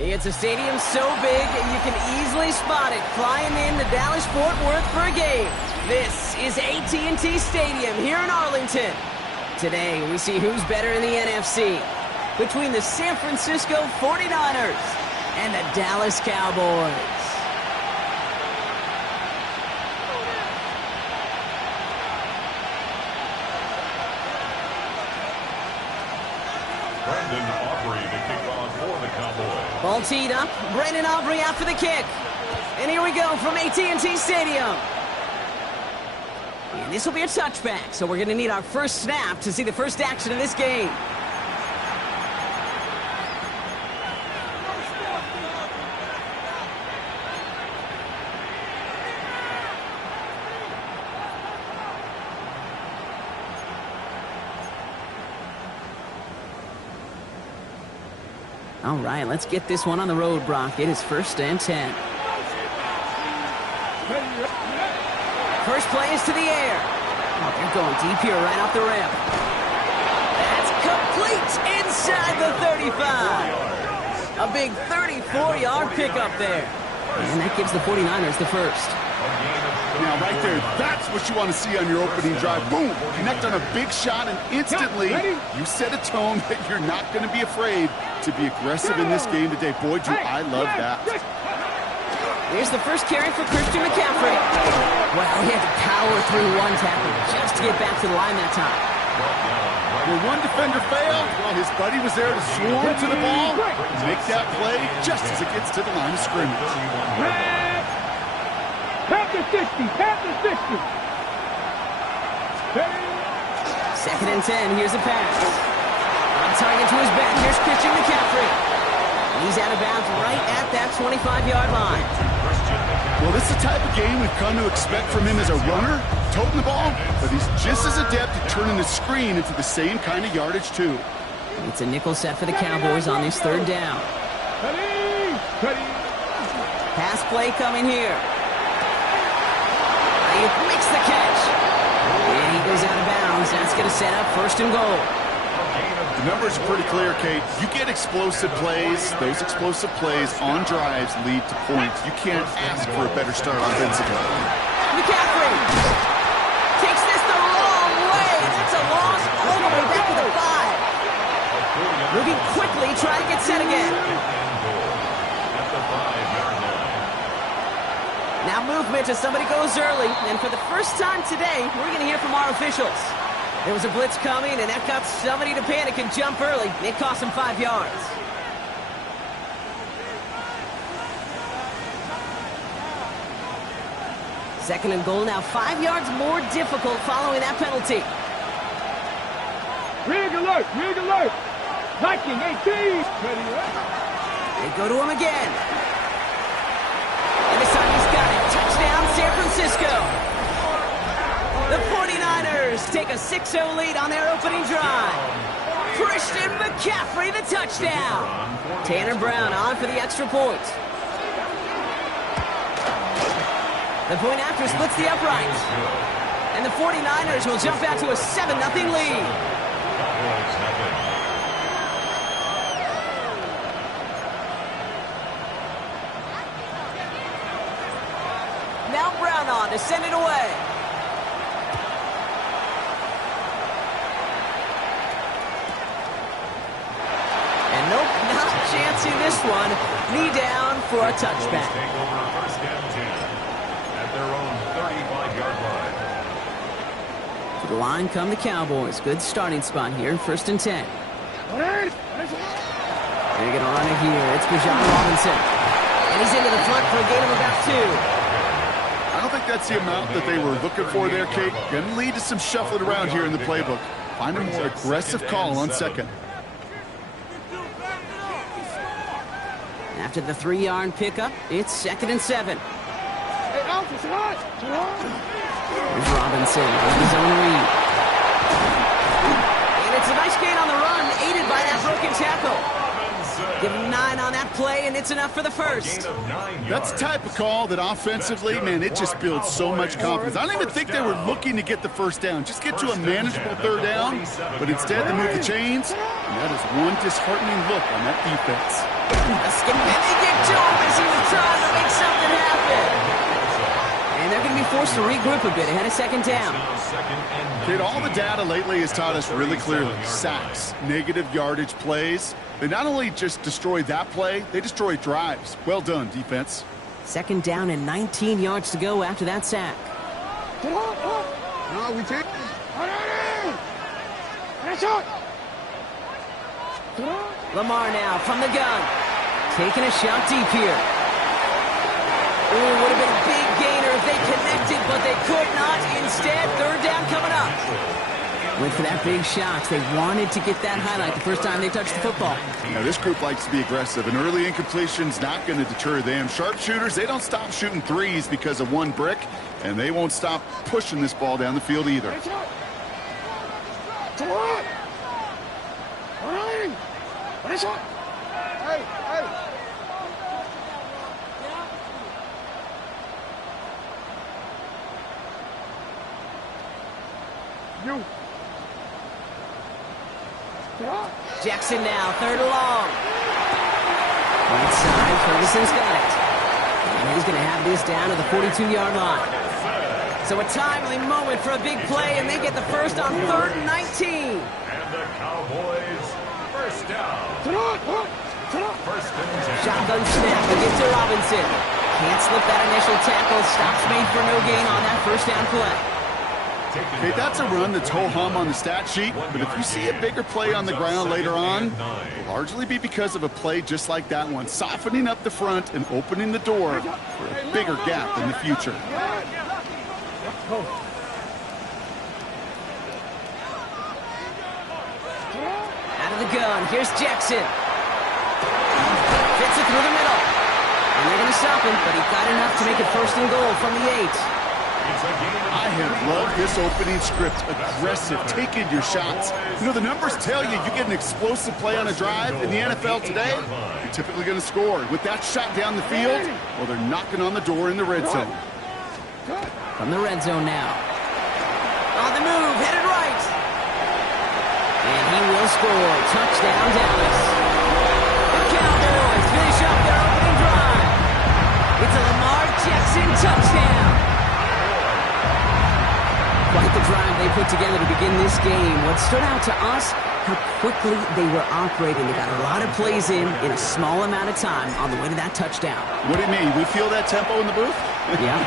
It's a stadium so big you can easily spot it flying in to Dallas-Fort Worth for a game. This is AT&T Stadium here in Arlington. Today we see who's better in the NFC between the San Francisco 49ers and the Dallas Cowboys. Ball teed up. Brandon Aubrey out for the kick. And here we go from AT&T Stadium. And this will be a touchback, so we're going to need our first snap to see the first action of this game. All right, let's get this one on the road, Brock. It is 1st and 10. First play is to the air. Oh, they're going deep here right off the rim. That's complete inside the 35. A big 34-yard pickup there. And that gives the 49ers the first. Now, right there, that's what you want to see on your opening drive. Boom! Connect on a big shot, and instantly, you set a tone that you're not going to be afraid to be aggressive in this game today. Boy, do I love that. Here's the first carry for Christian McCaffrey. Well, he had to power through one tackle just to get back to the line that time. Where one defender failed, well, his buddy was there to swarm to the ball, make that play just as it gets to the line of scrimmage. Panther 60, Panther 60. 2nd and 10, here's a pass. On target to his back, here's Christian McCaffrey. He's out of bounds right at that 25-yard line. Well, this is the type of game we've come to expect from him as a runner, toting the ball, but he's just as adept at turning the screen into the same kind of yardage, too. It's a nickel set for the Cowboys on this 3rd down. Pass play coming here. He makes the catch. And he goes out of bounds. That's going to set up 1st and goal. The numbers are pretty clear, Kate. You get explosive plays. Those explosive plays on drives lead to points. You can't ask for a better start offensively. McCaffrey takes this the wrong way. That's a loss all the way back to the 5. Moving quickly, trying to get set again. Now movement as somebody goes early. And for the first time today, we're going to hear from our officials. There was a blitz coming, and that got somebody to panic and jump early. It cost him 5 yards. Second and goal now, 5 yards more difficult following that penalty. Rig alert, rig alert. Viking 18. They go to him again. And this time he's got it. Touchdown, San Francisco. The 49ers take a 6-0 lead on their opening drive. Christian McCaffrey, the touchdown. Tanner Brown on for the extra point. The point after splits the uprights. And the 49ers will jump out to a 7-0 lead. Now Brown on to send it away. And nope, not chancing this one. Knee down for a touchback. Take over first and 10 at their own 35-yard line. To the line come the Cowboys. Good starting spot here, 1st and 10. They're going to run it here. It's Bijan Robinson. And he's into the front for a gain of about 2. I don't think that's the amount that they were looking for there, Kate. Going to lead to some shuffling around here in the playbook. Find a more aggressive call on second. After the 3-yard pickup, it's 2nd and 7. Here's Robinson on his own read. And it's a nice gain on the run, aided by that broken tackle. Give him 9 on that play, and it's enough for the first. That's the type of call that offensively, man, it just builds so much confidence. I don't even think they were looking to get the first down. Just get to a manageable 3rd down, but instead they move the chains, and that is one disheartening look on that defense. A skip, and they get to him as he was trying to make something happen. And they're going to be forced to regroup a bit ahead of 2nd down. Kid, all the data lately has taught us really clearly. Sacks, negative yardage plays. They not only just destroy that play, they destroy drives. Well done, defense. 2nd down and 19 yards to go after that sack. No, we take Lamar now from the gun. Taking a shot deep here. Ooh, would have been a big gainer if they connected, but they could not. Instead, 3rd down coming up. Went for that big shot. They wanted to get that highlight the first time they touched the football. Now, this group likes to be aggressive, and early incompletion's not going to deter them. Sharpshooters, they don't stop shooting threes because of one brick, and they won't stop pushing this ball down the field either. Jackson now, 3rd and long. Right side, Ferguson's got it. And he's going to have this down to the 42-yard line. So a timely moment for a big play, and they get the first on 3rd and 19. And the Cowboys, first down. First and 10. Shotgun snap, but gets to Robinson. Can't slip that initial tackle. Stops made for no gain on that first down play. Okay, that's a run that's ho-hum on the stat sheet, but if you see a bigger play on the ground later on, it'll largely be because of a play just like that one, softening up the front and opening the door for a bigger gap in the future. Out of the gun, here's Jackson. Fits it through the middle. And they're going to stop him, but he got enough to make it 1st and goal from the 8. I have loved this opening script. Aggressive, taking your shots. You know, the numbers tell you you get an explosive play on a drive in the NFL today, you're typically going to score. With that shot down the field, well, they're knocking on the door in the red zone. From the red zone now. On the move, headed right. And he will score. Touchdown, Dallas. The Cowboys finish up their opening drive. It's a Lamar Jackson touchdown. Quite the drive they put together to begin this game. What stood out to us, how quickly they were operating. They got a lot of plays in a small amount of time on the way to that touchdown. What do you mean? We feel that tempo in the booth? Yeah,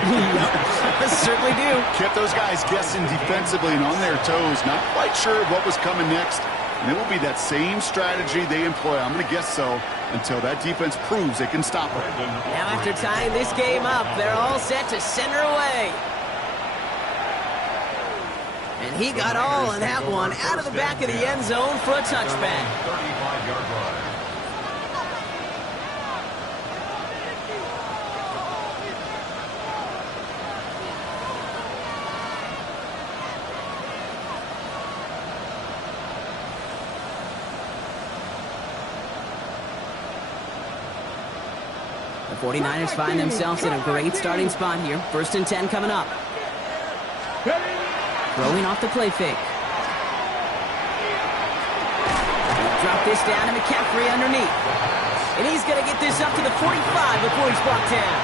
certainly do. Kept those guys guessing defensively and on their toes. Not quite sure what was coming next. And it will be that same strategy they employ. I'm going to guess so until that defense proves they can stop it. Now after tying this game up, they're all set to center away. And he got all on that one out of the back of the end zone for a touchback. 35-yard line. The 49ers find themselves in a great starting spot here. 1st and 10 coming up. Throwing off the play fake. Drop this down to McCaffrey underneath. And he's going to get this up to the 45 before he's brought down.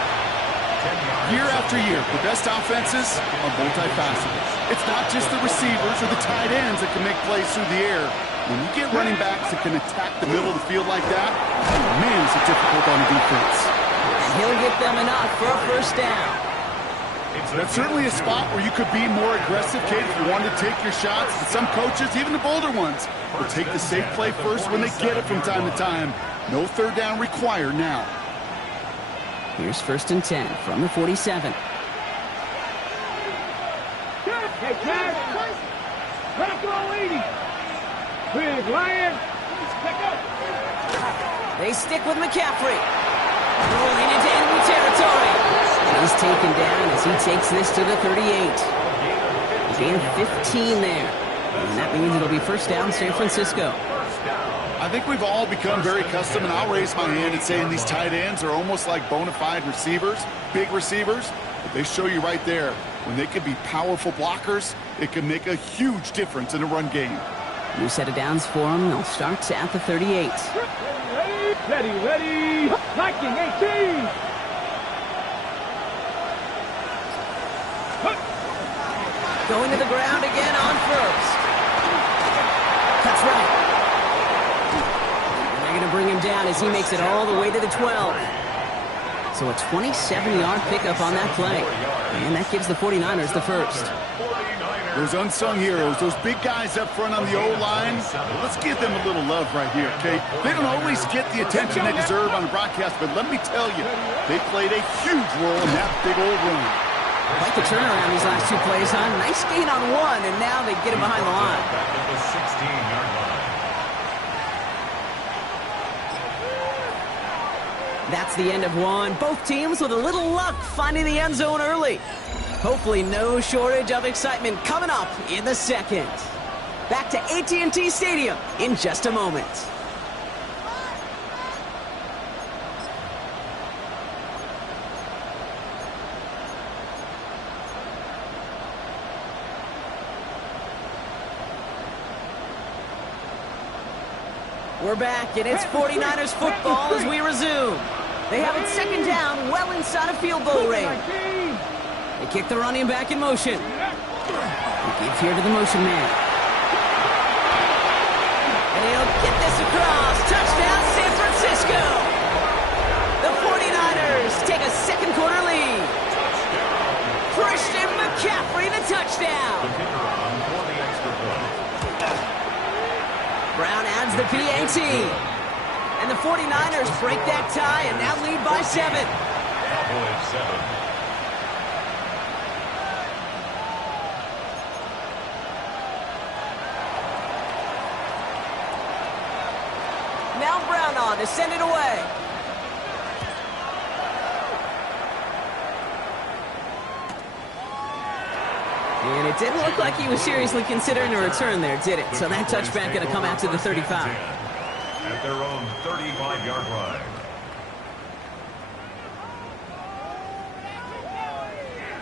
Year after year, the best offenses are multifaceted. It's not just the receivers or the tight ends that can make plays through the air. When you get running backs that can attack the middle of the field like that, man, is it difficult on the defense. And he'll get them enough for a first down. That's certainly a spot where you could be more aggressive, Kate, if you wanted to take your shots. But some coaches, even the bolder ones, will take the safe play first when they get it from time to time. No third down required now. Here's 1st and 10 from the 47. Hey, Jack. Back all 80. Big Lion. They stick with McCaffrey. Rolling into enemy territory. He's taken down as he takes this to the 38. Gain 15 there. And that means it'll be 1st down San Francisco. I think we've all become very accustomed, and I'll raise my hand and saying these tight ends are almost like bona fide receivers, big receivers. But they show you right there, when they can be powerful blockers, it can make a huge difference in a run game. New set of downs for them. They'll start at the 38. Ready. Liking 18. Going to the ground again on 1st. Cuts right. And they're going to bring him down as he makes it all the way to the 12. So a 27-yard pickup on that play. And that gives the 49ers the 1st. Those unsung heroes, those big guys up front on the O-line, let's give them a little love right here, okay? They don't always get the attention they deserve on the broadcast, but let me tell you, they played a huge role in that big old run. Quite the turnaround these last 2 plays, huh? Nice gain on 1, and now they get him behind the line. Back at the 16-yard line. That's the end of 1. Both teams with a little luck finding the end zone early. Hopefully no shortage of excitement coming up in the 2nd. Back to AT&T Stadium in just a moment. We're back, and it's 49ers football as we resume. They have it 2nd down, well inside of field goal range. They kick the running back in motion. He gives here to the motion man. And he'll get this across. Touchdown, San Francisco. The 49ers take a 2nd quarter lead. Christian McCaffrey, the touchdown. Brown adds the PAT. And the 49ers break that tie and now lead by 7. Cowboys 7. Now Brown on to send it away. And it didn't look like he was seriously considering a return there, did it? So that touchback going to come out to the 35. At their own 35-yard line.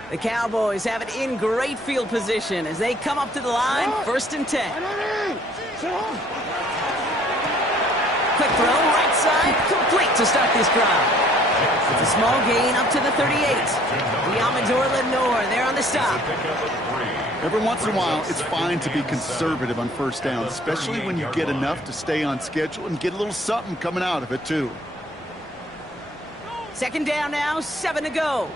The Cowboys have it in great field position as they come up to the line, 1st and 10. Quick throw, right side, complete to start this drive. It's a small gain up to the 38. The Amador Lenore there on the stop. Every once in a while, it's fine to be conservative on 1st down, especially when you get enough to stay on schedule and get a little something coming out of it, too. 2nd down now, 7 to go.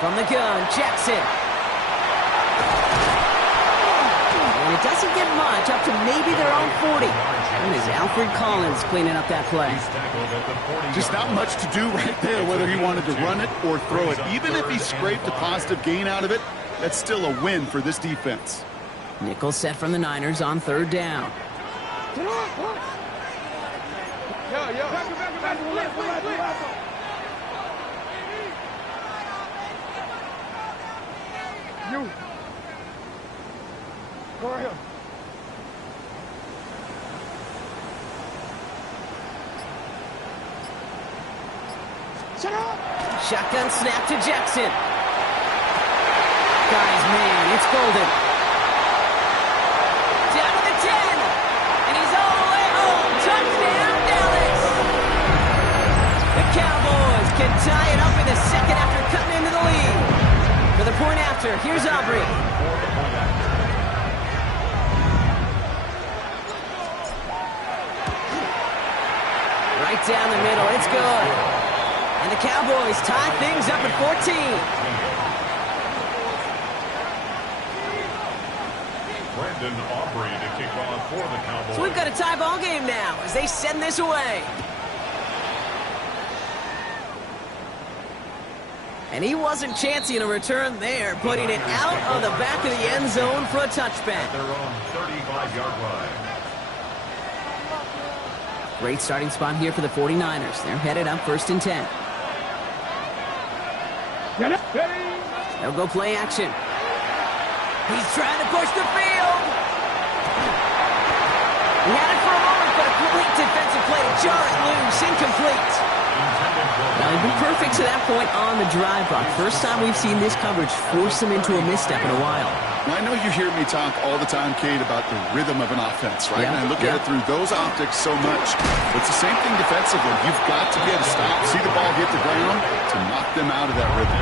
From the gun, Jackson. And it doesn't get much, up to maybe their own 40. And is Alfred Collins cleaning up that play. Just not much to do right there, whether he wanted to run it or throw it. Even if he scraped a positive gain out of it, that's still a win for this defense. Nickel set from the Niners on 3rd down. You. Go ahead. Shut up! Shotgun snap to Jackson. Guys, man, it's golden. Down to the 10. And he's all the way home. Touchdown, Dallas. The Cowboys can tie it up in the 2nd after cutting into the lead. For the point after, here's Aubrey. down the middle. It's good. And the Cowboys tie things up at 14. Brandon Aubrey to kick off for the Cowboys. So we've got a tie ball game now as they send this away. And he wasn't chancing a return there, putting it out of the back of the end zone for a touchback. Their own 35-yard line. Great starting spot here for the 49ers. They're headed up 1st and 10. They'll go play action. He's trying to push the field. He had it for a moment, but a complete defensive play to jar it loose. Incomplete. Now, they've been perfect to that point on the drive, Brock. First time we've seen this coverage force them into a misstep in a while. Now, I know you hear me talk all the time, Kate, about the rhythm of an offense, right? And I look at it through those optics so much. It's the same thing defensively. You've got to be able to stop, see the ball hit the ground to knock them out of that rhythm.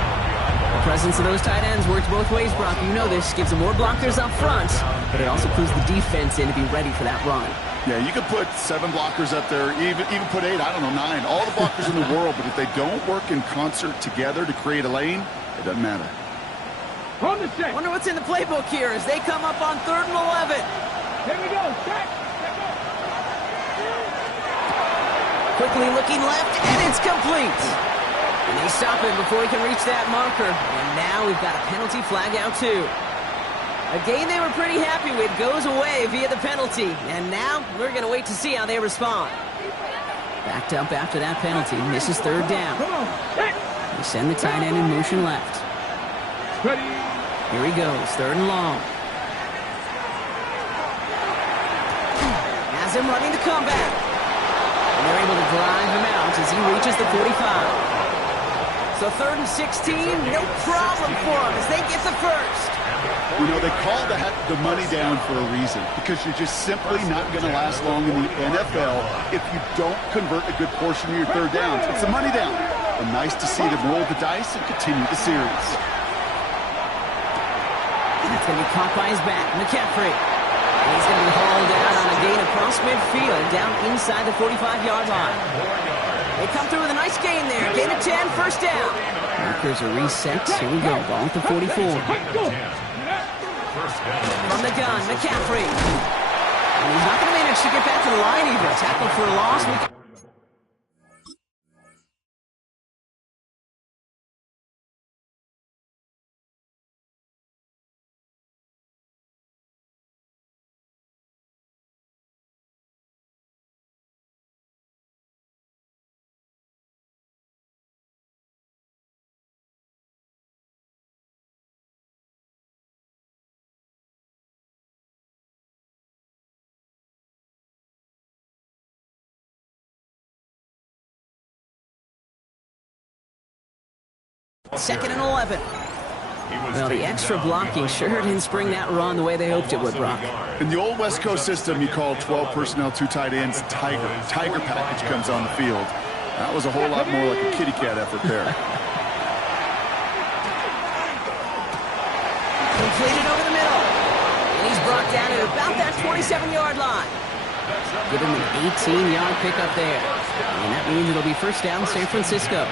The presence of those tight ends works both ways, Brock. You know this. Gives them more blockers up front, but it also clues the defense in to be ready for that run. Yeah, you could put 7 blockers up there, even put 8, I don't know, 9. All the blockers in the world, but if they don't work in concert together to create a lane, it doesn't matter. Wonder what's in the playbook here as they come up on 3rd and 11. Here we go. Check. Quickly looking left, and it's complete. And they stop him before he can reach that marker. And now we've got a penalty flag out too. A game they were pretty happy with goes away via the penalty. And now we're going to wait to see how they respond. Backed up after that penalty. Misses 3rd down. They send the tight end in motion left. Ready. Here he goes, 3rd and long. Has him running the comeback. And they're able to drive him out as he reaches the 45. So 3rd and 16, no problem for them as they get the first. You know, they call the money down for a reason, because you're just simply not going to last long in the NFL if you don't convert a good portion of your 3rd downs. It's a money down. And nice to see them roll the dice and continue the series. It's going to be caught by his back, McCaffrey. And he's going to be hauled out on a gain across midfield, down inside the 45-yard line. They come through with a nice gain there. Gain of 10, 1st down. Markers are reset. Here we go. Ball at the 44. From the gun, McCaffrey. And he's not going to manage to get back to the line either. Tackle for a loss. Second and 11. Well, the extra blocking sure didn't spring that run the way they hoped it would, Brock. In the old West Coast system, you call 12 personnel, 2 tight ends, Tiger. Tiger package comes on the field. That was a whole lot more like a kitty cat effort there. Completed over the middle. And he's brought down at about that 27-yard line. Give him an 18-yard pickup there. And that means it'll be 1st down, San Francisco.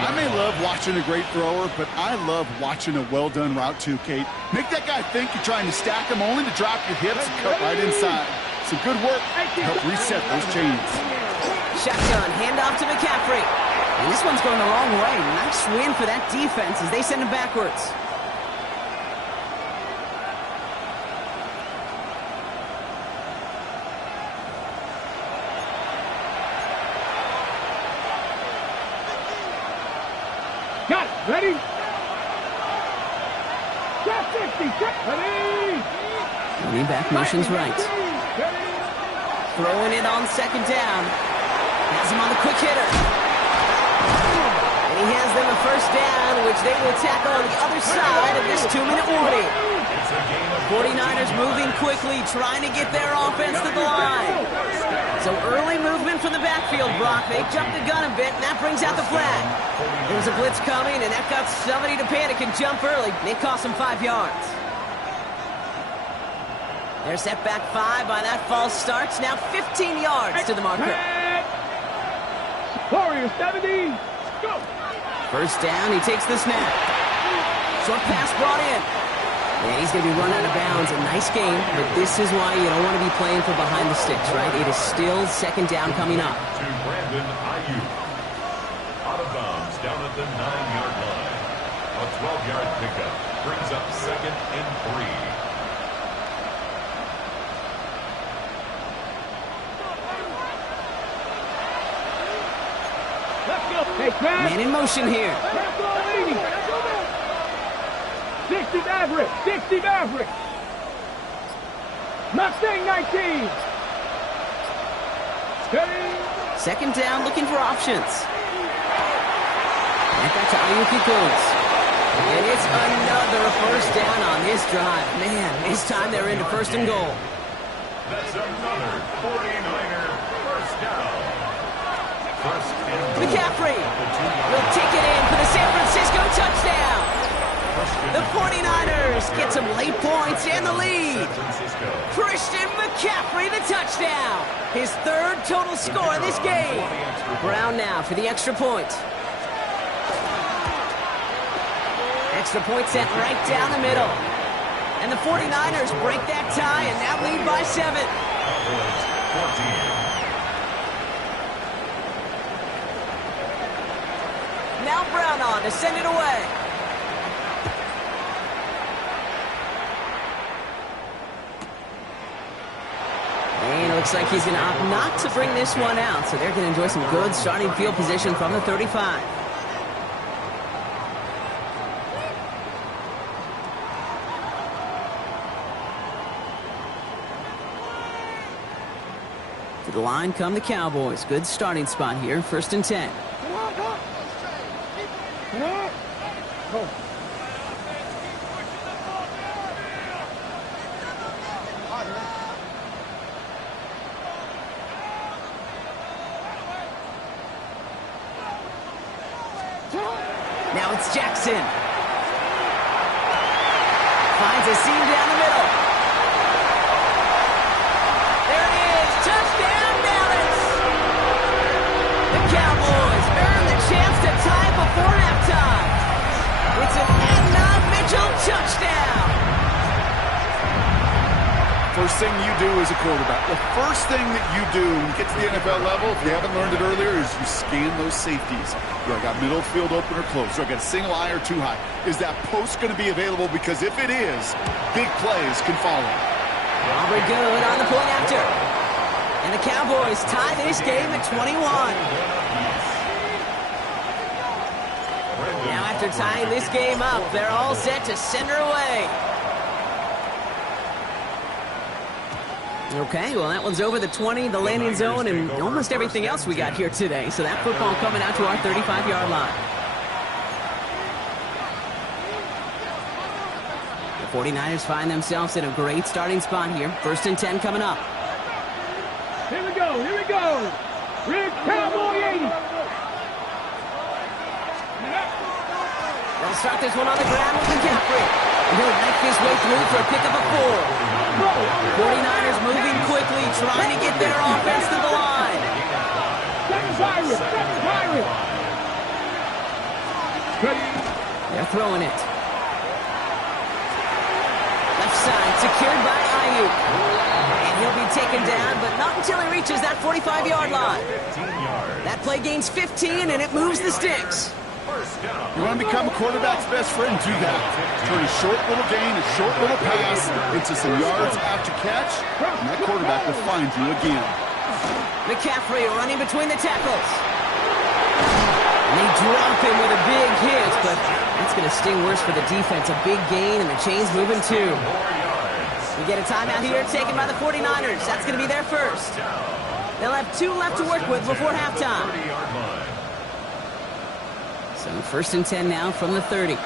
I may love watching a great thrower, but I love watching a well-done route too, Kate. Make that guy think you're trying to stack him, only to drop your hips and cut right inside. Some good work to help reset those chains. Shotgun, handoff to McCaffrey. And this one's going the wrong way. Nice win for that defense as they send him backwards. Got it. Ready? Got 50. Ready? Running back motions right. Throwing it on 2nd down. Has him on the quick hitter. And he has them a 1st down, which they will tackle on the other side of this 2-minute warning. 49ers moving quickly, trying to get their offense to the line. So early movement from the backfield, Brock. They jumped the gun a bit, and that brings out the flag. There was a blitz coming, and that got somebody to panic and jump early. It cost them 5 yards. They're set back 5 by that false start. Now 15 yards to the marker. Warriors 70. Go. First down, he takes the snap. Short pass brought in. And he's going to be run out of bounds. A nice game, but this is why you don't want to be playing for behind the sticks, right? It is still second down coming up. To Brandon Ayuk. Out of bounds down at the 9-yard line. A 12-yard pickup brings up 2nd and 3. Man in motion here. 60 Maverick. 60 Maverick. Mustang 19. Steady. Second down, looking for options. Right back to Ayuk it goes. And it's another first down on this drive. Man, this time they're into first and goal. That's another 49er first down. McCaffrey will take it in for the San Francisco touchdown. The 49ers get some late points and the lead. Christian McCaffrey, the touchdown. His 3rd total score in this game. Brown now for the extra point. Extra point sent right down the middle. And the 49ers break that tie and now lead by 7. Now Brown on to send it away. And it looks like he's going to opt not to bring this one out, so they're going to enjoy some good starting field position from the 35. To the line come the Cowboys. Good starting spot here, 1st and 10. Now it's Jackson. Finds a seam down the middle. There it is. Touchdown, Dallas. The Cowboys earn the chance to tie before halftime. It's an Adnan Mitchell touchdown. First thing you do as a quarterback, the first thing that you do when you get to the NFL level, if you haven't learned it earlier, is you scan those safeties. Do I got middle field open or close? Do I got a single eye or too high? Is that post going to be available? Because if it is, big plays can follow. Aubrey good on the point after. And the Cowboys tie this game at 21. Now after tying this game up, they're all set to send her away. Okay, well, that one's over the 20, the landing zone, and almost everything else we got here today. So that football coming out to our 35-yard line. The 49ers find themselves in a great starting spot here. 1st and 10 coming up. Here we go. Here we go. Red Cowboy 80. They'll start this one on the ground with McCaffrey. And he'll make his way through for a pickup of 4. 49ers moving quickly, trying to get their offense to the line. They're throwing it. Left side, secured by Ayuk. And he'll be taken down, but not until he reaches that 45-yard line. That play gains 15, and it moves the sticks. You want to become a quarterback's best friend? Do that. Turn a short little gain, a short little pass into some yards after catch, and that quarterback will find you again. McCaffrey running between the tackles. And they drop him with a big hit, but that's going to sting worse for the defense. A big gain, and the chain's moving too. We get a timeout here taken by the 49ers. That's going to be their first. They'll have 2 left to work with before halftime. So 1st and 10 now from the 30.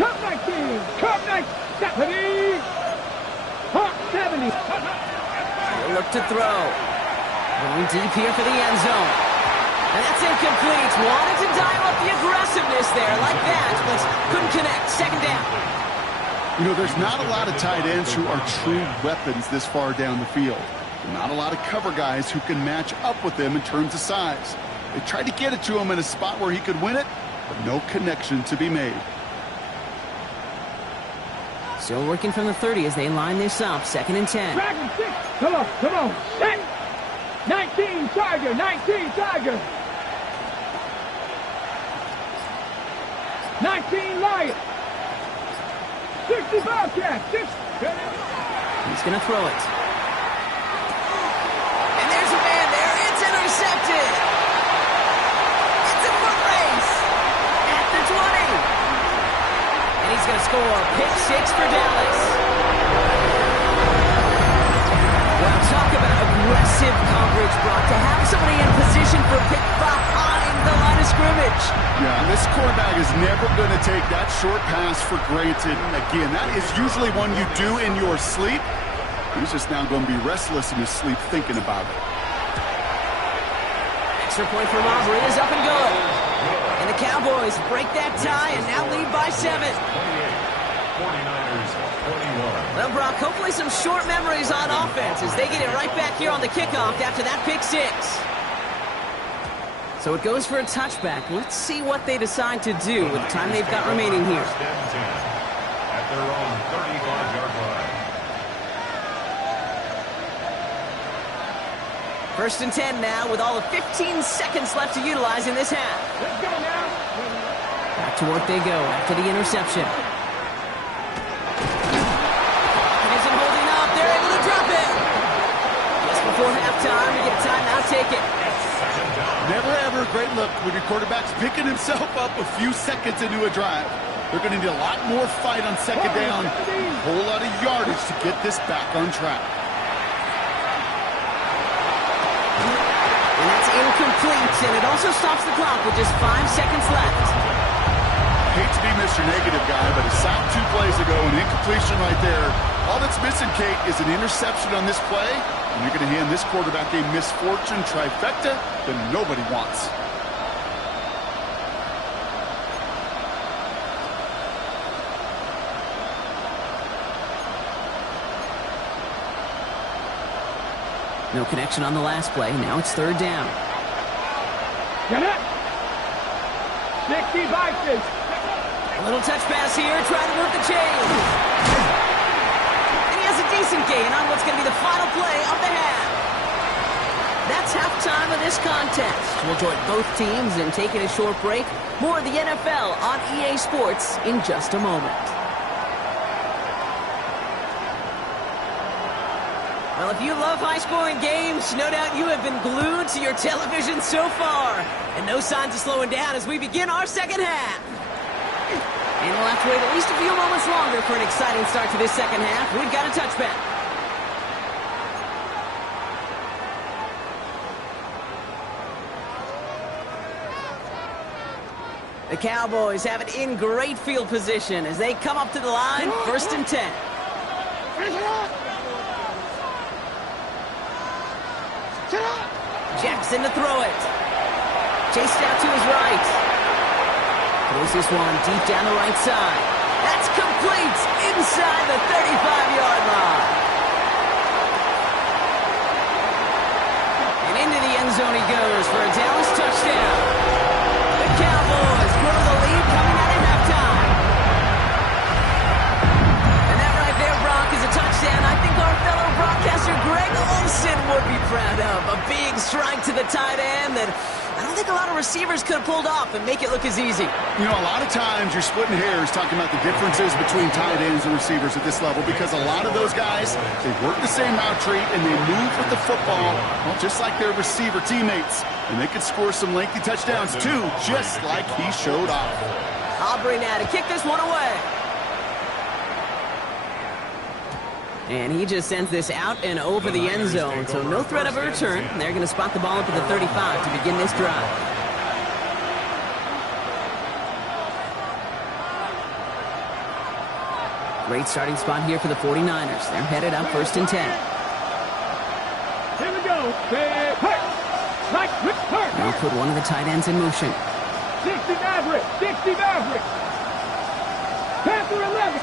Cup 19. Cup 19. 70. Cup 70. They'll look to throw. Going deep here for the end zone. And that's incomplete. Wanted to dial up the aggressiveness there like that, but couldn't connect. 2nd down. You know, there's not a lot of tight ends who are true weapons this far down the field. Not a lot of cover guys who can match up with him in terms of size. They tried to get it to him in a spot where he could win it, but no connection to be made. Still working from the 30 as they line this up. 2nd and 10. Dragon 6. Come on, come on. Set. 19 Tiger, 19 Tiger. 19 Lion. 65 Cat. He's going to throw it. And there's a man there. It's intercepted. It's a foot race at the 20. And he's going to score. Pick 6 for Dallas. Well, talk about aggressive coverage, Brock. To have somebody in position for a pick behind the line of scrimmage. Yeah, and this quarterback is never going to take that short pass for granted. Again, that is usually one you do in your sleep. He's just now going to be restless in his sleep thinking about it. Extra point for Aubrey is up and good. And the Cowboys break that tie and now lead by 7. 49ers 21. Well, Brock, hopefully some short memories on offense as they get it right back here on the kickoff after that pick 6. So it goes for a touchback. Let's see what they decide to do with the time they've got remaining here. First and 10 at their own 35-yard line. 1st and 10 now with all of 15 seconds left to utilize in this half. Let's go now. Back to work they go after the interception. It isn't holding up. They're able to drop it. Just before halftime, we get a timeout. Take it. Never ever a great look when your quarterback's picking himself up a few seconds into a drive. They're going to need a lot more fight on 2nd down. A whole lot of yardage to get this back on track. And that's incomplete, and it also stops the clock with just 5 seconds left. Hate to be Mr. Negative guy, but a sack 2 plays ago, an incompletion right there. All that's missing, Kate, is an interception on this play, and you're going to hand this quarterback a misfortune trifecta that nobody wants. No connection on the last play. Now it's 3rd down. Get it. 60 Vikings. A little touch pass here, trying to work the chain. And he has a decent gain on what's going to be the final play of the half. That's halftime of this contest. We'll join both teams in taking a short break. More of the NFL on EA Sports in just a moment. Well, if you love high-scoring games, no doubt you have been glued to your television so far. And no signs of slowing down as we begin our second half. And we'll have to wait at least a few moments longer for an exciting start to this second half. We've got a touchback. The Cowboys have it in great field position as they come up to the line, 1st and 10. Jackson to throw it. Chased out to his right. Throws this one deep down the right side. That's complete inside the 35-yard line. And into the end zone he goes for a Dallas touchdown. The Cowboys grow the lead coming out of halftime. And that right there, Brock, is a touchdown I think our fellow broadcaster Greg Olsen would be proud of. A big strike to the tight end that I don't think a lot of receivers could have pulled off and make it look as easy. You know, a lot of times you're splitting hairs talking about the differences between tight ends and receivers at this level because a lot of those guys, they work the same route tree and they move with the football, well, just like their receiver teammates. And they can score some lengthy touchdowns too, just like he showed off. Aubrey now to kick this one away. And he just sends this out and over the end zone, so no threat of a return. They're going to spot the ball up at the 35 to begin this drive. Great starting spot here for the 49ers. They're headed up 1st and 10. Here we go. Now put one of the tight ends in motion. 60 Maverick. 60 Maverick. Panther 11.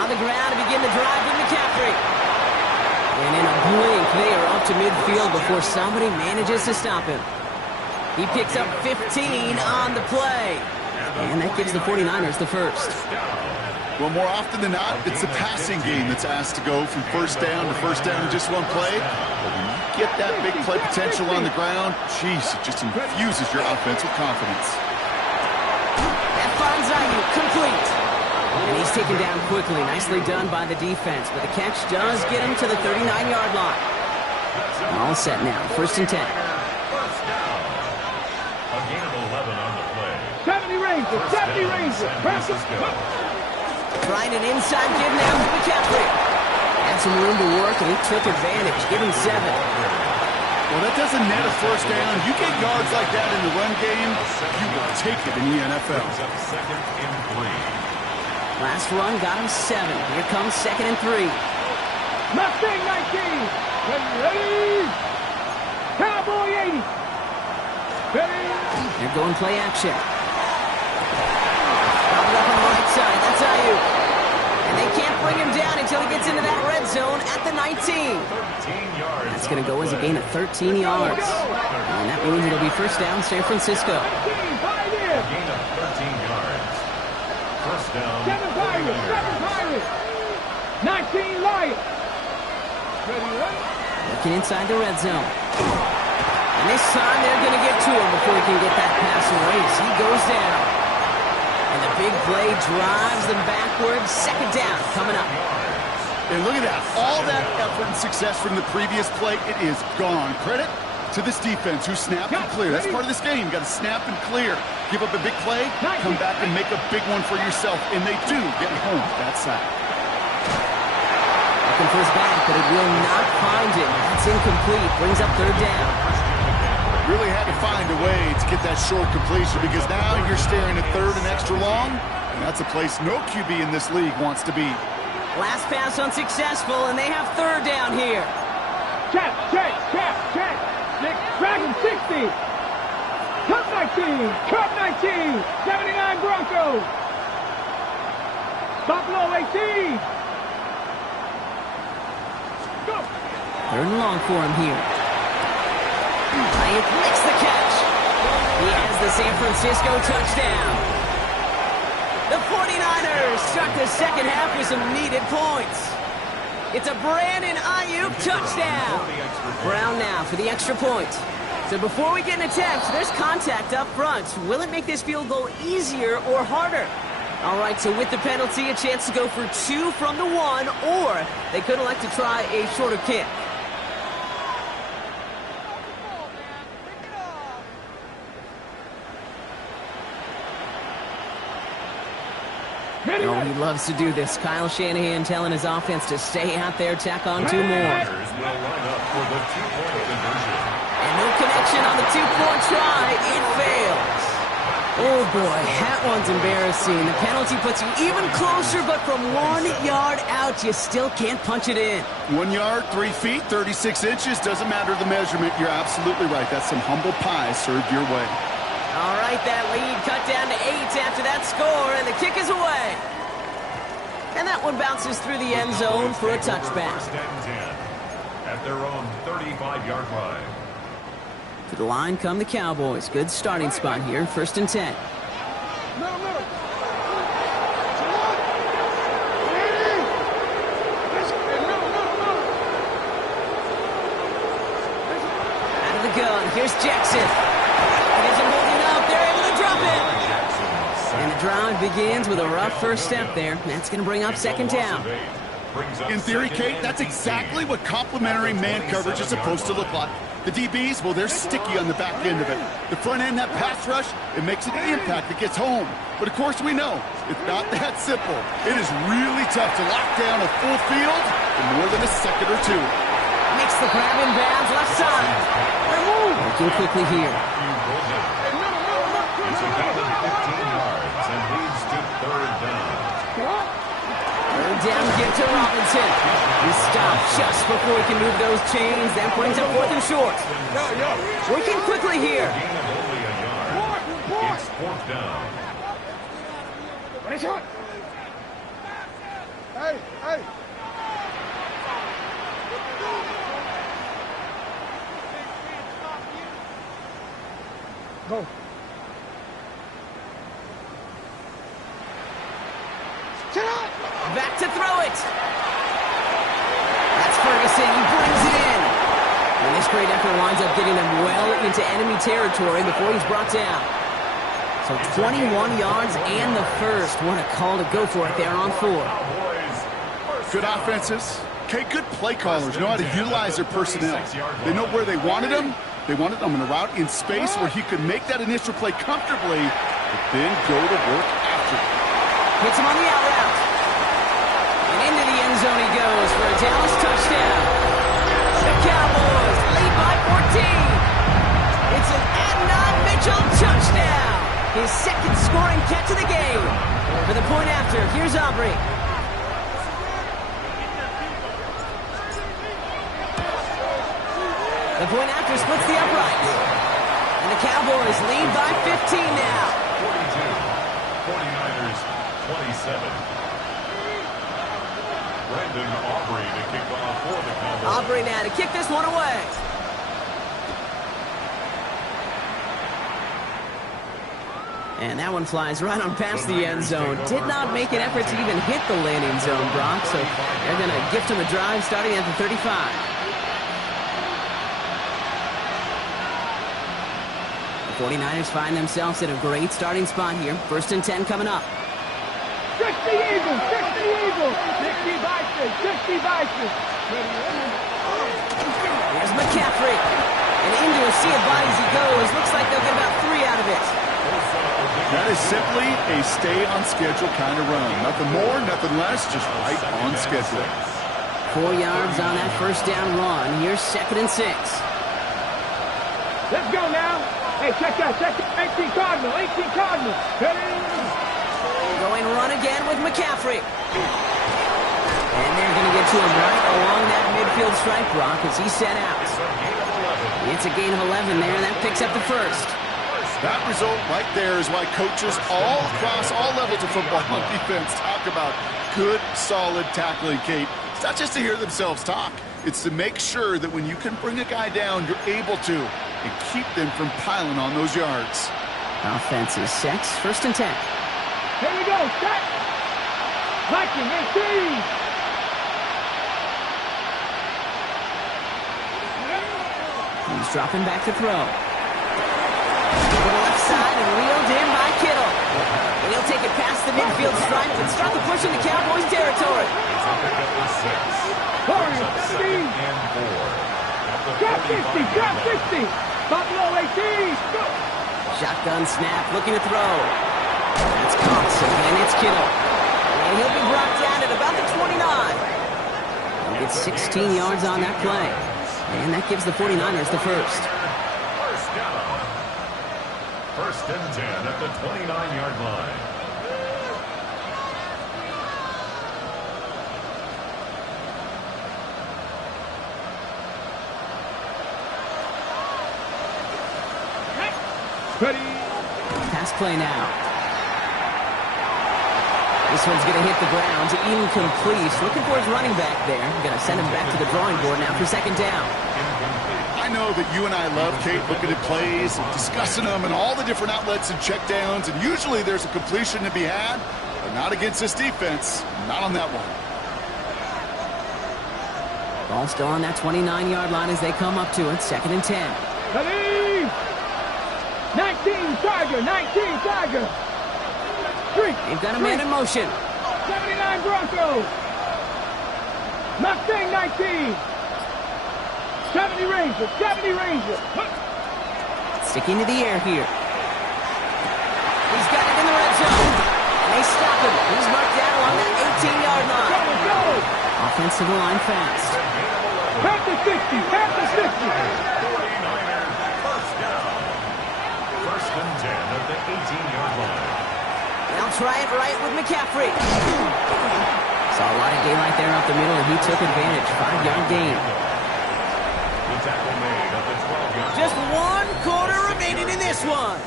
On the ground to begin the drive with McCaffrey. And in a blink, they are up to midfield before somebody manages to stop him. He picks up 15 on the play. And that gives the 49ers the first. Well, more often than not, it's the passing game that's asked to go from first down to first down in just one play. But when you get that big play potential on the ground, geez, it just infuses your offense with confidence. That finds Ayuk complete. And he's taken down quickly. Nicely done by the defense. But the catch does get him to the 39-yard line. All set now. First and 10. First down. A gain of 11 on the play. 70 Rangers, 70 Rangers. Trying an inside give now to McCaffrey. Had some room to work, and he took advantage. Give him 7. Well, that doesn't net a first down. You get yards like that in the run game, you will take it in the NFL. Second and 3. Last run got him 7. Here comes second and 3. Mustang 19. Ready? Cowboy 80. Ready? They're going play action. Popping up on the right side. That's Ayuk. And they can't bring him down until he gets into that red zone at the 19. 13 yards. That's going to go as a gain of 13 yards. And that means it'll be first down San Francisco. Gain of 13 yards. First down. 7 Pirates, 7 Pirates. 19 Lions. Looking inside the red zone. And this time they're going to get to him before he can get that pass away as he goes down. And the big play drives them backwards. Second down coming up. And look at that. All that effort and success from the previous play, it is gone. Credit to this defense who snapped and clear. That's part of this game. You got to snap and clear. Give up a big play, come back and make a big one for yourself. And they do get home that sack. Looking for his back, but it will not find him. That's incomplete. Brings up third down. Really had to find a way to get that short completion because now you're staring at third and extra long. And that's a place no QB in this league wants to be. Last pass unsuccessful, and they have third down here. Check. Dragon 60. Cup 19. 79 Broncos. Buffalo 18. Go. Third and long for him here. Ayuk makes the catch. He has the San Francisco touchdown. The 49ers start the second half with some needed points. It's a Brandon Ayuk touchdown. Brown now for the extra point. So before we get an attempt, there's contact up front. Will it make this field goal easier or harder? All right, so with the penalty, a chance to go for 2 from the 1, or they could elect to try a shorter kick. Oh, he loves to do this. Kyle Shanahan telling his offense to stay out there, tack on 2 more. Will line up for the 2-point conversion. And no connection on the 2-point try. It fails. Oh, boy, that one's embarrassing. The penalty puts you even closer, but from 1 yard out, you still can't punch it in. 1 yard, 3 feet, 36 inches. Doesn't matter the measurement. You're absolutely right. That's some humble pie served your way. All right, that lead cut down to 8 after that score, and the kick is away. And that one bounces through the end zone for a touchback. First and 10 at their own 35-yard line. To the line come the Cowboys. Good starting spot here, first and 10. Out of the gun, here's Jackson. It isn't holding up, they're able to drop it. And the drive begins with a rough first step there. That's going to bring up second down. In theory, Kate, that's exactly what complementary man coverage is supposed to look like. The DBs, well, they're sticky on the back end of it. The front end, that pass rush, it makes an impact that gets home. But of course we know, it's not that simple. It is really tough to lock down a full field in more than a second or 2. Makes the grab in bounds left side. Working quickly here. It's a gain of 15 yards and leads to third down. Third down, get to Robinson. He stopped just before he can move those chains. That brings up 4th and short. Working quickly here. Gain of only a yard. It's 4th down. Hey. Go. Back to throw it. That's Ferguson. He brings it in. And this great effort winds up getting him well into enemy territory before he's brought down. So 21 yards and the first. What a call to go for it there on 4. Good offenses. Okay, good play callers know how to utilize their personnel. They know where they wanted him. They wanted him in a route in space where he could make that initial play comfortably, but then go to work after. Hits him on the out route. And into the end zone he goes for a Dallas touchdown. The Cowboys lead by 14. It's an Adnan Mitchell touchdown. His second scoring catch of the game. For the point after, here's Aubrey. The point after splits the upright. And the Cowboys lead by 15 now. 42. 49ers 27. Brandon Aubrey to kick off for the Cowboys. Aubrey now to kick this one away. And that one flies right on past the end zone. Did not make an effort to even hit the landing zone, Brock. So they're going to gift him a drive starting at the 35. The 49ers find themselves at a great starting spot here. 1st and 10 coming up. 60 Eagles, 60 Eagles, 60 Vikings, 60 Vikings. Here's McCaffrey. And into a sea of bodies he goes. Looks like they'll get about 3 out of it. That is simply a stay-on-schedule kind of run. Nothing more, nothing less, just right on schedule. 4 yards on that first down run. Here's 2nd and 6. Let's go now. Hey, check that. 18 Cardinal, 18 Cardinal. Going run again with McCaffrey. And they're going to get to him right along that midfield stripe, Brock, as he's set out. It's a gain of 11 there, and that picks up the first. That result right there is why coaches all across all levels of football on defense talk about good, solid tackling, Kate. It's not just to hear themselves talk. It's to make sure that when you can bring a guy down, you're able to, and keep them from piling on those yards. Offense is set. 1st and 10. Here we go. Set. Viking 18. He's dropping back to throw. To the left side and reeled in by Kittle. And he'll take it past the midfield stripe and start the push in the Cowboys' territory. Drop 60, drop 60. Buffalo 18. Go. Shotgun snap, looking to throw. That's caught, so again it's Kittle. And he'll be brought down at about the 29. He'll get 16 yards on that play. And that gives the 49ers the first. First down. 1st and 10 at the 29-yard line. Ready. Pass play now. This one's going to hit the ground. Incomplete. Looking for his running back there. Going to send him back to the drawing board now for 2nd down. I know that you and I love, Kate, looking at plays, and discussing them, and all the different outlets and checkdowns, and usually there's a completion to be had, but not against this defense. Not on that one. Ball still on that 29-yard line as they come up to it. 2nd and 10. Ready. 19 Tiger, 19 Tiger. 3. They've got a man in motion. 79 Broncos. Mustang 19. 70 Rangers, 70 Rangers. Sticking to the air here. He's got it in the red zone. And they stop him. He's marked down along that 18-yard line. Go. Offensive line fast. Pass the 60, pass the 60. 49ers first down. 1st and 10 at the 18-yard line. They'll try it right with McCaffrey. Saw a lot of daylight there up the middle, and he took advantage. 5-yard gain. The tackle made at the 12-yard line. Just 1 quarter remaining in this one.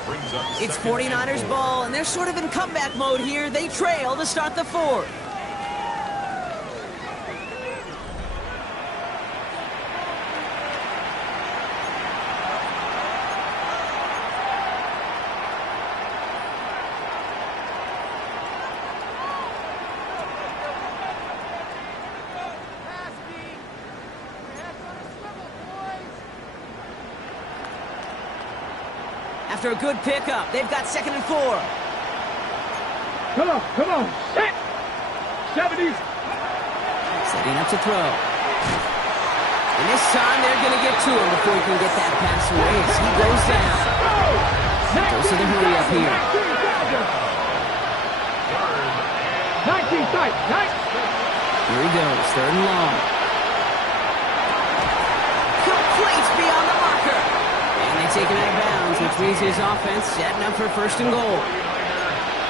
It's 49ers ball, and they're sort of in comeback mode here. They trail to start the 4th. After a good pickup, they've got 2nd and 4. Come on, set. 70. Setting up to throw. And this time they're going to get to him before he can get that pass away as he goes down. Goes to the hurry up here. 19 tight. Here he goes, 3rd and long. Complete beyond the marker. And they take him out of bounds, which means his offense setting up for 1st and goal.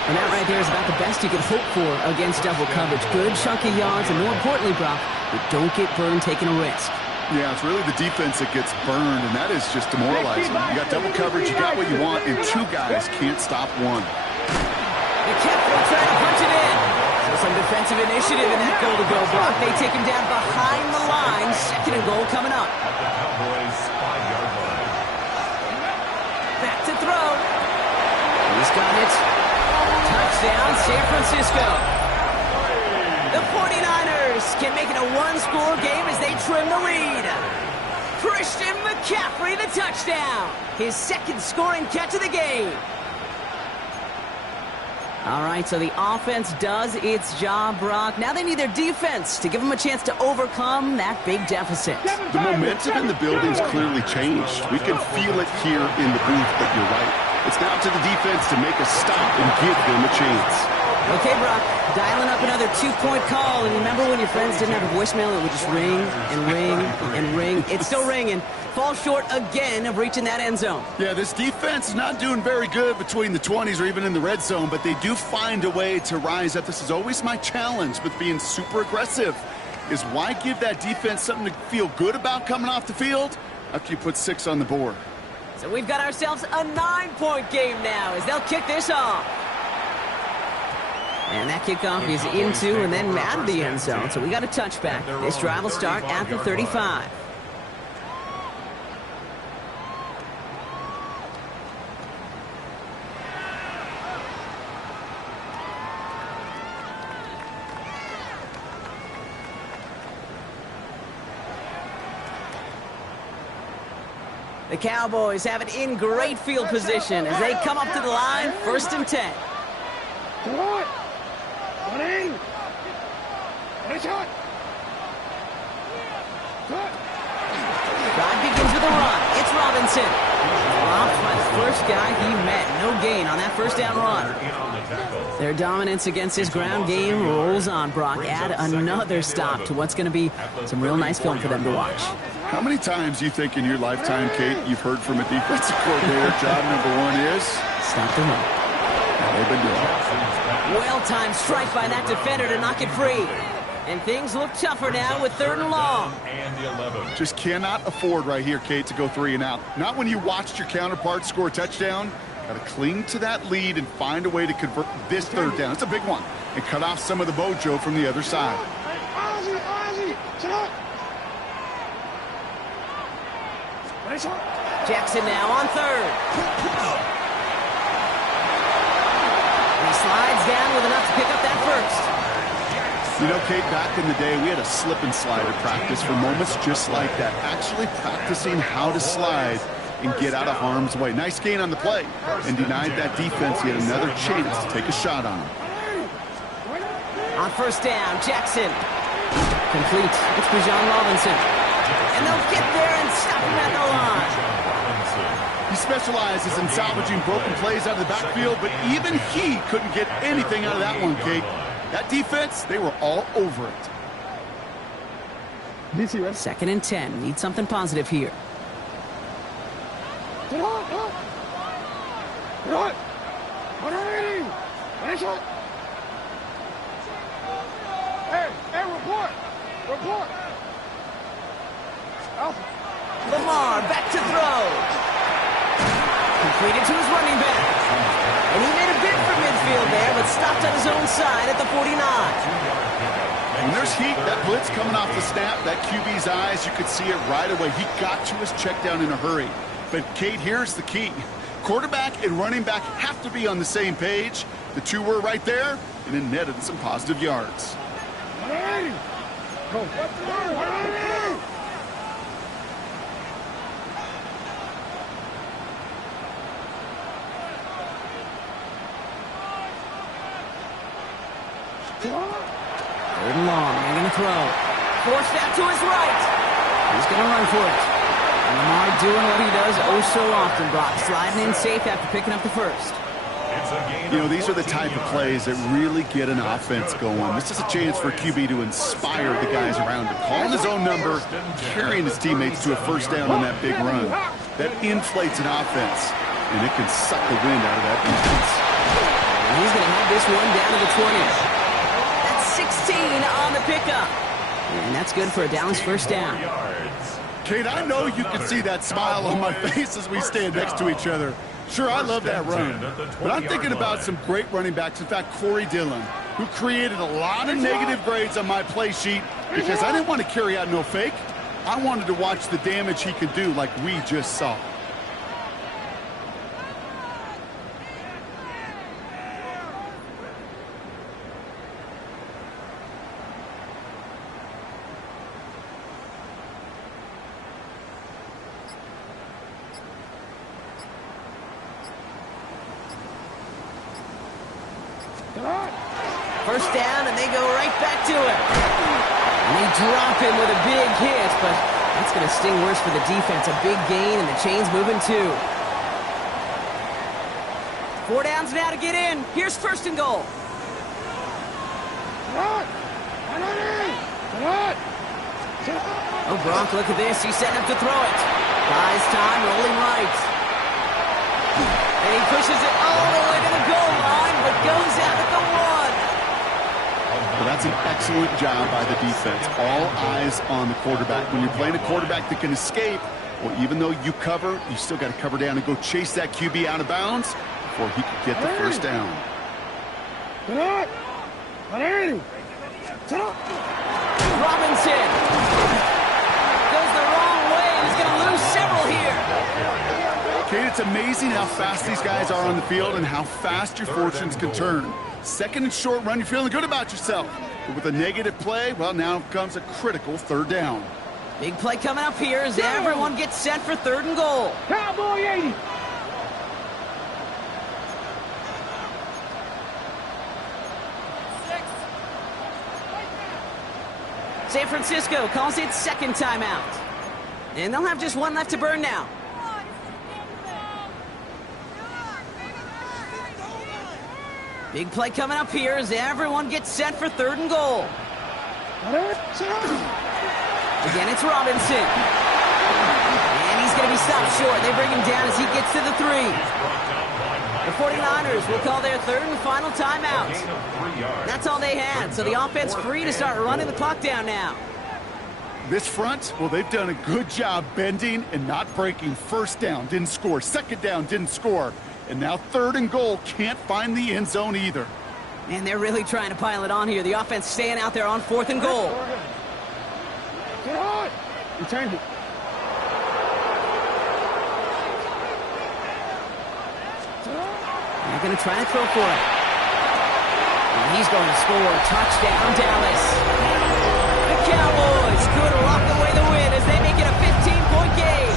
And that right there is about the best you can hope for against double coverage. Good chunky yards, and more importantly, Brock, you don't get burned taking a risk. Yeah, it's really the defense that gets burned, and that is just demoralizing. You got double coverage, you got what you want, and 2 guys can't stop one. McCaffrey trying to punch it in. So some defensive initiative in that goal to go, Brock. They take him down behind the line. 2nd and goal coming up. At the Cowboys' 5-yard line. Back to throw. He's got it. Touchdown, San Francisco. The 49ers can make it a 1-score game as they trim the lead. Christian McCaffrey, the touchdown. His 2nd scoring catch of the game. All right, so the offense does its job, Brock. Now they need their defense to give them a chance to overcome that big deficit. The momentum in the building's clearly changed. We can feel it here in the booth, but you're right. It's now to the defense to make a stop and give them a chance. Okay, Brock, dialing up another 2-point call. And remember when your friends didn't have a voicemail, it would just ring and ring and ring. It's still ringing. Fall short again of reaching that end zone. Yeah, this defense is not doing very good between the 20s or even in the red zone, but they do find a way to rise up. This is always my challenge with being super aggressive, is why give that defense something to feel good about coming off the field after you put 6 on the board. So we've got ourselves a 9-point game now as they'll kick this off. And that kickoff is into and then out of the end zone. So we got a touchback. This drive will start at the 35. The Cowboys have it in great field position as they come up to the line, 1st and 10. Drive begins with a run. It's Robinson. Dropped by the first guy he met. No gain on that 1st down run. Their dominance against his ground game rolls on, Brock. Add another stop to what's going to be some real nice film for them to watch. How many times do you think in your lifetime, Kate, you've heard from a defensive coordinator, job number 1 is? Stop the run. They've been doing it. Well-timed strike by that defender to knock it free. And things look tougher now with 3rd and long. Just cannot afford right here, Kate, to go 3 and out. Not when you watched your counterpart score a touchdown. Got to cling to that lead and find a way to convert this 3rd down. It's a big one. And cut off some of the mojo from the other side. Jackson now on 3rd. And he slides down with enough to pick up that 1st. You know, Kate, back in the day, we had a slip and slide at practice for moments just like that. Actually practicing how to slide and get out of harm's way. Nice gain on the play and denied that defense yet another chance to take a shot on him. On 1st down, Jackson. Complete. It's Bijan Robinson. And they'll get there and stop him at the line. He specializes in salvaging broken plays out of the backfield, but even he couldn't get anything out of that one, Kate. That defense, they were all over it. 2nd and 10. Need something positive here. Hey, report. Lamar back to throw. Completed to his running back. And he made a bid for midfield there, but stopped on his own side at the 49. When there's heat, that blitz coming off the snap, that QB's eyes, you could see it right away. He got to his check down in a hurry. But, Kate, here's the key. Quarterback and running back have to be on the same page. The 2 were right there, and it netted some positive yards. Third and long. They're going to throw. Forced out to his right. He's going to run for it. And Lamar doing what he does oh so often, Brock. Sliding in safe after picking up the first. You know, these are the type of plays that really get an offense going. This is a chance for QB to inspire the guys around him. Calling his own number, carrying his teammates to a first down on that big run. That inflates an offense, and it can suck the wind out of that defense. And he's going to have this one down to the 20s. That's 16 on the pickup. And that's good for a Dallas first down. Kate, I know you can see that smile on my face as we stand next to each other. Sure, I love that run, but I'm thinking about some great running backs. In fact, Corey Dillon, who created a lot of negative grades on my play sheet because I didn't want to carry out no fake. I wanted to watch the damage he could do like we just saw. First down, and they go right back to it. And they drop him with a big hit, but that's going to sting worse for the defense. A big gain, and the chain's moving too. 4 downs now to get in. Here's first and goal. Oh, Gronk, look at this. He's setting up to throw it. Buys time, rolling right. And he pushes it all the way to the goal line, but goes out at the 1. Well, that's an excellent job by the defense. All eyes on the quarterback. When you're playing a quarterback that can escape, well, even though you cover, you still got to cover down and go chase that QB out of bounds before he could get the first down. Robinson goes the wrong way. He's going to lose several here. Kate, it's amazing how fast these guys are on the field and how fast your fortunes can turn. Second and short run, you're feeling good about yourself. But with a negative play, well, now comes a critical third down. Big play coming up here as everyone gets set for third and goal. Cowboy 80. San Francisco calls it second timeout. And they'll have just one left to burn now. Big play coming up here as everyone gets set for third and goal. Again, it's Robinson. And he's going to be stopped short. They bring him down as he gets to the 3. The 49ers will call their third and final timeout. That's all they had, so the offense free to start running the clock down now. This front, well, they've done a good job bending and not breaking. First down, didn't score. Second down, didn't score. And now third and goal, can't find the end zone either. And they're really trying to pile it on here. The offense staying out there on fourth and goal. Get hard. Return it. They're going to try to throw for it. And he's going to score. Touchdown, Dallas. The Cowboys could lock away the win as they make it a 15-point game.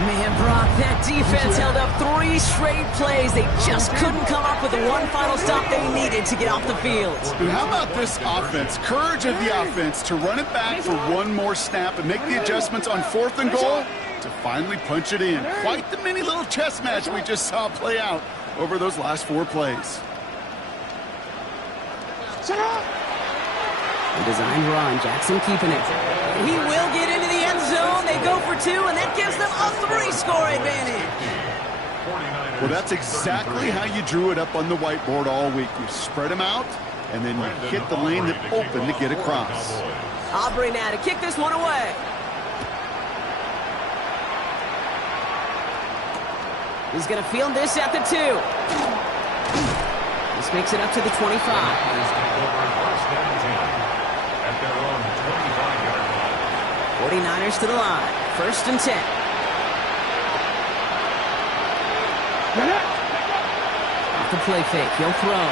Man, Brock, that defense held up 3 straight plays. They just couldn't come up with the one final stop they needed to get off the field. And how about this offense? Courage of the offense to run it back for one more snap and make the adjustments on fourth and goal to finally punch it in. Quite the mini little chess match we just saw play out over those last 4 plays. The designed run, Jackson keeping it. He will get into the end zone. They go for 2, and that gives them a 3-score advantage. Well, that's exactly how you drew it up on the whiteboard all week. You spread them out, and then you hit the lane that opened to get across. Aubrey now to kick this one away. He's going to field this at the 2. This makes it up to the 25. 49ers to the line. First and 10. Off the play fake. He'll throw.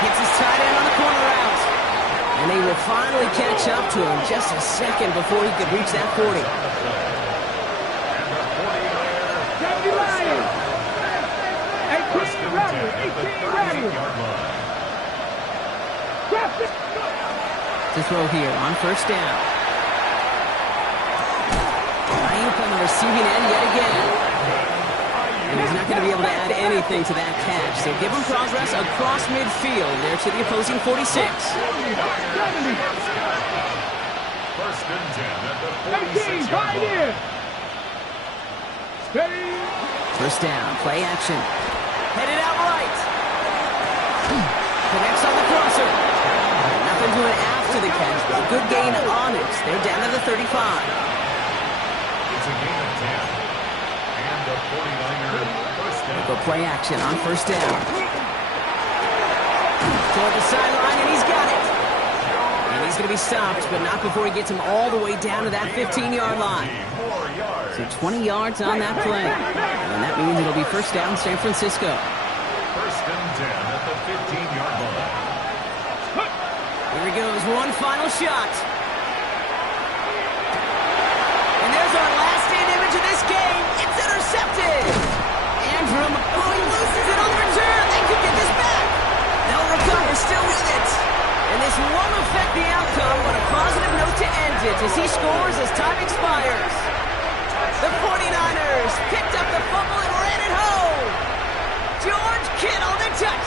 Gets his tight end on the corner route. And they will finally catch up to him just a second before he could reach that 40. First and 10 at the 38-yard line. To throw here on first down. Ayuk on the receiving end yet again. And he's not going to be able to add anything to that catch. So give him progress across midfield there to the opposing 46. First and 10 at the 46-yard line. First down, play action. Headed out right. Connects on the crosser. Nothing doing after the catch, but a good gain on it. They're down to the 35. It's a gain of 10. And the 49er first down. Go play action on first down. Toward the sideline, and he's got it. And he's going to be stopped, but not before he gets him all the way down to that 15-yard line. So 20 yards on that play. And that means it'll be first down San Francisco. First and 10 at the 15-yard line. Here he goes, one final shot. And there's our last-stand image of this game. It's intercepted. Andrew, he loses it on the return. They could get this back. They'll recover, still with it. And this won't affect the outcome, but a positive note to end it as he scores as time expires. The 49ers pick